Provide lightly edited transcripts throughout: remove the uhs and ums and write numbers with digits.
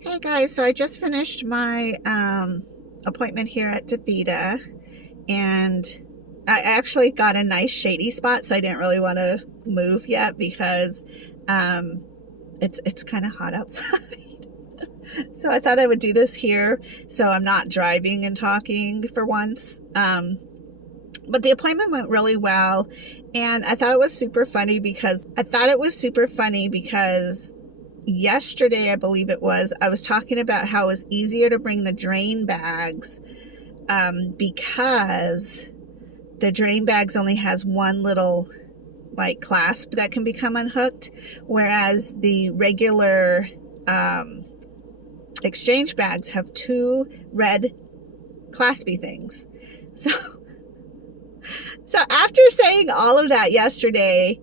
Hey guys, so I just finished my appointment here at Devita, and I actually got a nice shady spot, so I didn't really want to move yet because um, it's kind of hot outside. So I thought I would do this here so I'm not driving and talking for once. But the appointment went really well, and I thought it was super funny because yesterday, I believe it was, I was talking about how it was easier to bring the drain bags because the drain bags only has one little like clasp that can become unhooked, whereas the regular exchange bags have two red claspy things. So after saying all of that yesterday,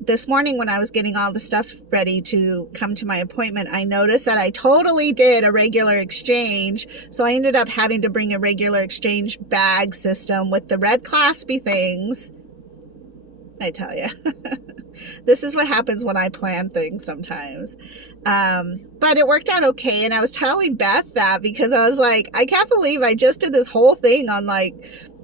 this morning when I was getting all the stuff ready to come to my appointment, I noticed that I totally did a regular exchange. So I ended up having to bring a regular exchange bag system with the red claspy things. I tell you, this is what happens when I plan things sometimes. But it worked out okay. And I was telling Beth that because I was like, I can't believe I just did this whole thing on like,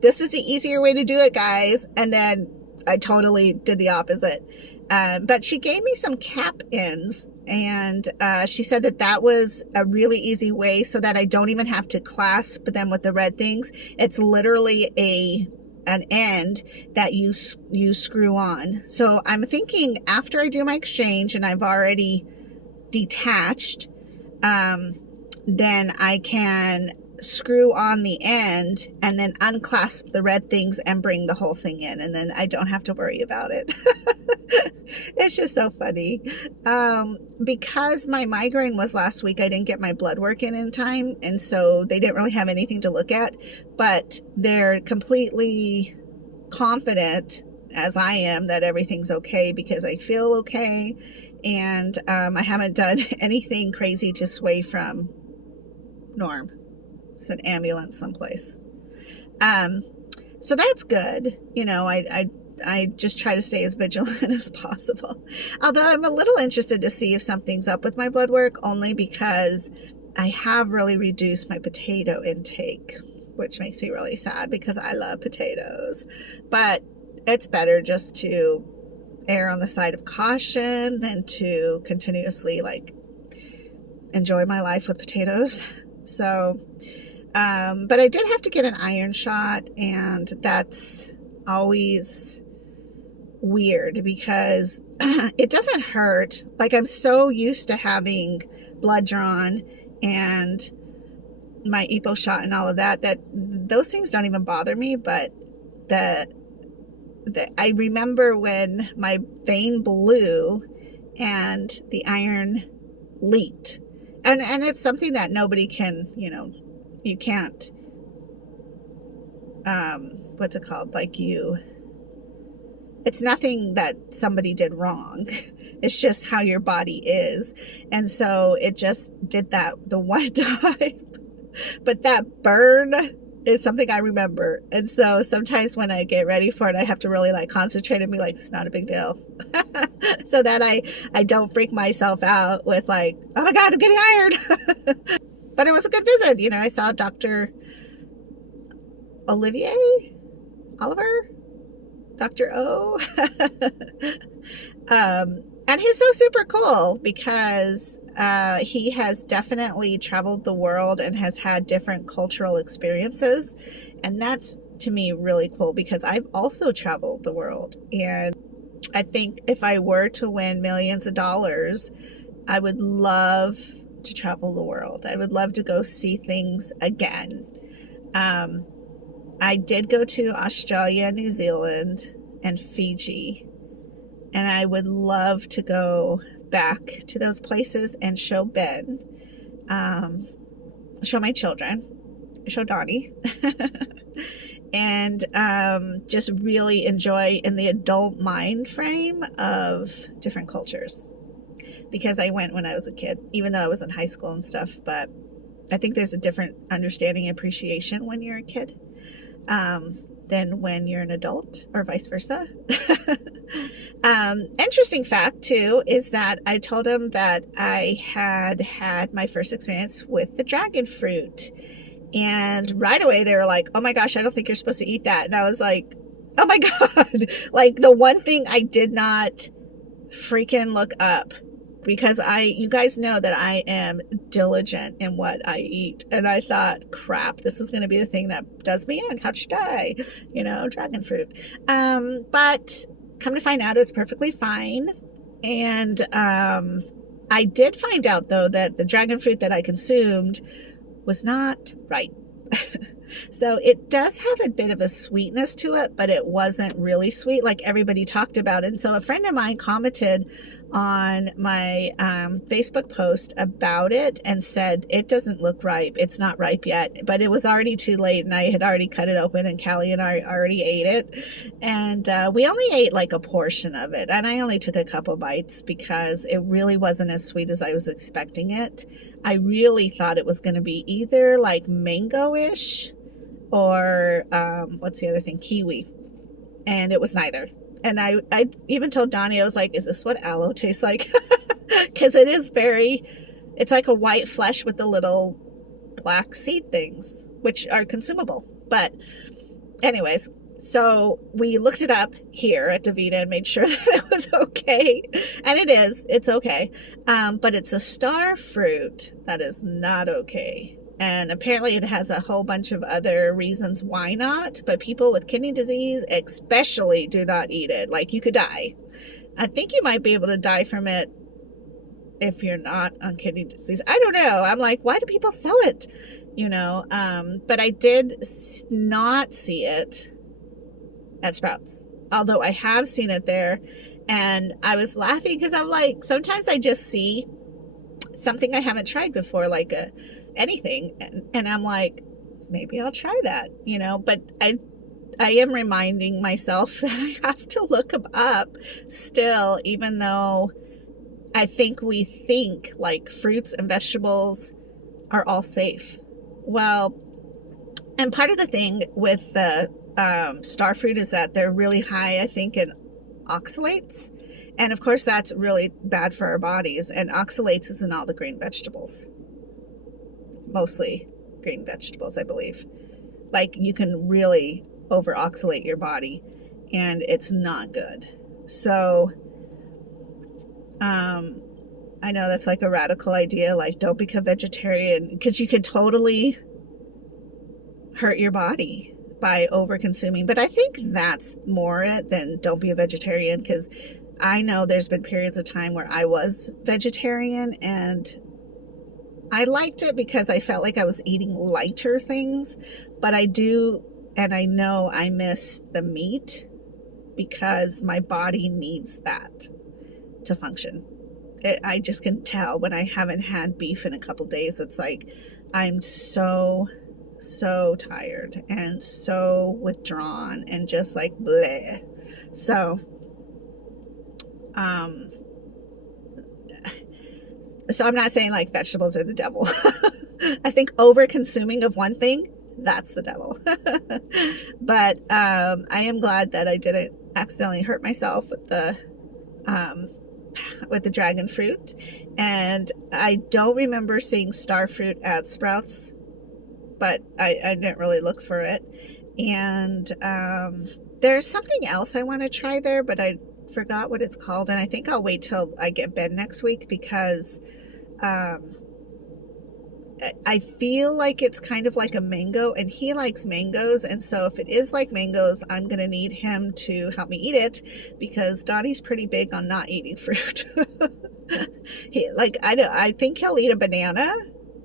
this is the easier way to do it, guys. And then I totally did the opposite. But she gave me some cap ends, and she said that was a really easy way so that I don't even have to clasp them with the red things. It's literally an end that you screw on. So I'm thinking after I do my exchange and I've already detached, then I can screw on the end and then unclasp the red things and bring the whole thing in, and then I don't have to worry about it. It's just so funny. Because my migraine was last week, I didn't get my blood work in time, and so they didn't really have anything to look at, but they're completely confident, as I am, that everything's okay because I feel okay, and I haven't done anything crazy to sway from norm. It's an ambulance someplace. So that's good. You know, I just try to stay as vigilant as possible. Although I'm a little interested to see if something's up with my blood work, only because I have really reduced my potato intake, which makes me really sad because I love potatoes. But it's better just to err on the side of caution than to continuously like enjoy my life with potatoes. So but I did have to get an iron shot, and that's always weird because it doesn't hurt. Like, I'm so used to having blood drawn and my EPO shot and all of that those things don't even bother me. But I remember when my vein blew and the iron leaked, and it's something that nobody can, you can't, what's it called? It's nothing that somebody did wrong. It's just how your body is. And so it just did that the one time. But that burn is something I remember. And so sometimes when I get ready for it, I have to really like concentrate and be like, it's not a big deal. So that I don't freak myself out with like, oh my God, I'm getting iron. But it was a good visit. I saw Dr. Oliver, Dr. O. And he's so super cool because he has definitely traveled the world and has had different cultural experiences. And that's, to me, really cool because I've also traveled the world. And I think if I were to win millions of dollars, I would love to travel the world. I would love to go see things again. I did go to Australia, New Zealand, and Fiji, and I would love to go back to those places and show Ben, show my children, show Donnie, and just really enjoy in the adult mind frame of different cultures. Because I went when I was a kid, even though I was in high school and stuff, but I think there's a different understanding and appreciation when you're a kid. than when you're an adult, or vice versa. Interesting fact too is that I told him that I had my first experience with the dragon fruit, and right away they were like, oh my gosh, I don't think you're supposed to eat that. And I was like, oh my God. Like, the one thing I did not freaking look up, because you guys know that I am diligent in what I eat. And I thought, crap, this is going to be the thing that does me in. How'd you die? Dragon fruit. But come to find out, it's perfectly fine. And I did find out, though, that the dragon fruit that I consumed was not ripe. So it does have a bit of a sweetness to it, but it wasn't really sweet like everybody talked about. And so a friend of mine commented on my Facebook post about it and said, it doesn't look ripe. It's not ripe yet. But it was already too late, and I had already cut it open, and Callie and I already ate it. And we only ate like a portion of it. And I only took a couple bites because it really wasn't as sweet as I was expecting it. I really thought it was going to be either like mango-ish or what's the other thing? Kiwi. And it was neither. And I even told Donnie, I was like, is this what aloe tastes like? Because it's like a white flesh with the little black seed things, which are consumable. But anyways, so we looked it up here at Devita and made sure that it was okay. And it's okay. But it's a star fruit that is not okay. And apparently it has a whole bunch of other reasons why not. But people with kidney disease especially do not eat it. Like, you could die. I think you might be able to die from it if you're not on kidney disease. I don't know. I'm like, why do people sell it? But I did not see it at Sprouts. Although I have seen it there. And I was laughing because I'm like, sometimes I just see something I haven't tried before, like anything, and I'm like, maybe I'll try that, but I am reminding myself that I have to look them up still, even though I think we think like fruits and vegetables are all safe. Well, and part of the thing with the star fruit is that they're really high, I think, in oxalates. And of course, that's really bad for our bodies. And oxalates is in all the green vegetables. Mostly green vegetables, I believe. Like, you can really over-oxalate your body, and it's not good. So, I know that's like a radical idea, like, don't become vegetarian, because you could totally hurt your body by over-consuming. But I think that's more it than don't be a vegetarian, because I know there's been periods of time where I was vegetarian, and I liked it because I felt like I was eating lighter things, but I do, and I know I miss the meat because my body needs that to function. I just can tell when I haven't had beef in a couple days. It's like I'm so tired and so withdrawn and just like bleh. So I'm not saying like vegetables are the devil. I think over consuming of one thing, that's the devil. But I am glad that I didn't accidentally hurt myself with the dragon fruit. And I don't remember seeing star fruit at Sprouts, but I didn't really look for it. And there's something else I want to try there, but I forgot what it's called, and I think I'll wait till I get Ben next week, because I feel like it's kind of like a mango, and he likes mangoes, and so if it is like mangoes, I'm gonna need him to help me eat it, because Donnie's pretty big on not eating fruit. I think he'll eat a banana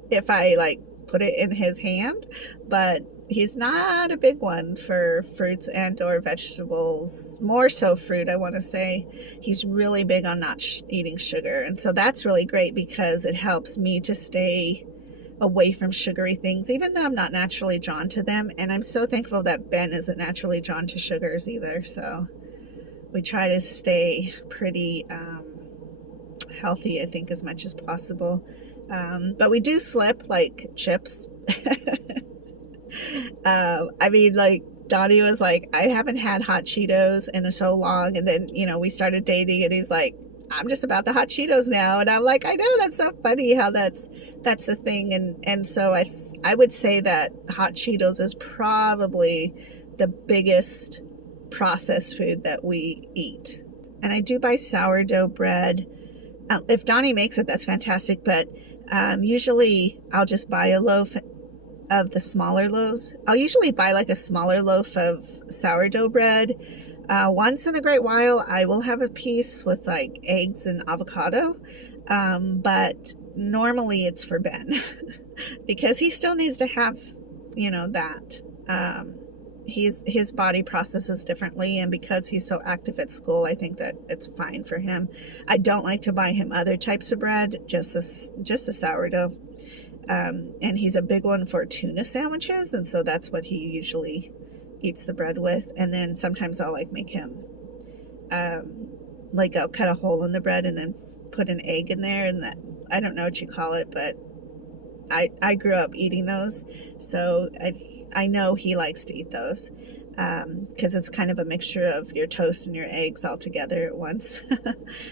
if I like put it in his hand, but he's not a big one for fruits and or vegetables. More so fruit, I want to say. He's really big on not eating sugar. And so that's really great because it helps me to stay away from sugary things, even though I'm not naturally drawn to them. And I'm so thankful that Ben isn't naturally drawn to sugars either. So we try to stay pretty healthy, I think, as much as possible. But we do slip like chips. I mean, like, Donnie was like, I haven't had hot Cheetos in so long. And then, we started dating and he's like, I'm just about the hot Cheetos now. And I'm like, I know, that's so funny how that's the thing. And so I would say that hot Cheetos is probably the biggest processed food that we eat. And I do buy sourdough bread. If Donnie makes it, that's fantastic. But usually I'll just buy a loaf of the smaller loaves. I'll usually buy like a smaller loaf of sourdough bread. Once in a great while, I will have a piece with like eggs and avocado. But normally it's for Ben because he still needs to have, that. His body processes differently, and because he's so active at school, I think that it's fine for him. I don't like to buy him other types of bread, just the sourdough. And he's a big one for tuna sandwiches, and so that's what he usually eats the bread with. And then sometimes I'll like make him like I'll cut a hole in the bread and then put an egg in there, and that, I don't know what you call it, but I grew up eating those, so I know he likes to eat those because it's kind of a mixture of your toast and your eggs all together at once.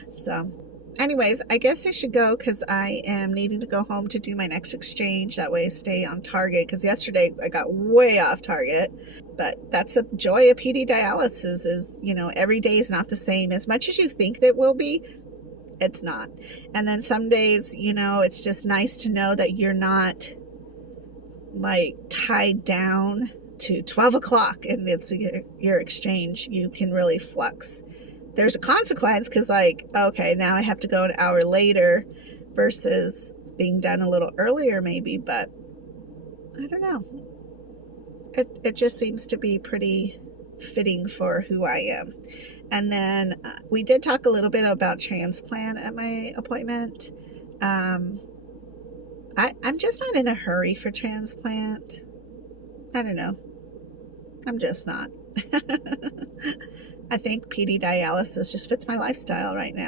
So anyways, I guess I should go because I am needing to go home to do my next exchange. That way I stay on target, because yesterday I got way off target. But that's a joy of PD dialysis is, every day is not the same. As much as you think that will be, it's not. And then some days, it's just nice to know that you're not like tied down to 12 o'clock and it's your exchange. You can really flux. There's a consequence because like, okay, now I have to go an hour later versus being done a little earlier maybe, but I don't know. It just seems to be pretty fitting for who I am. And then we did talk a little bit about transplant at my appointment. I'm just not in a hurry for transplant. I don't know. I'm just not. I think PD dialysis just fits my lifestyle right now.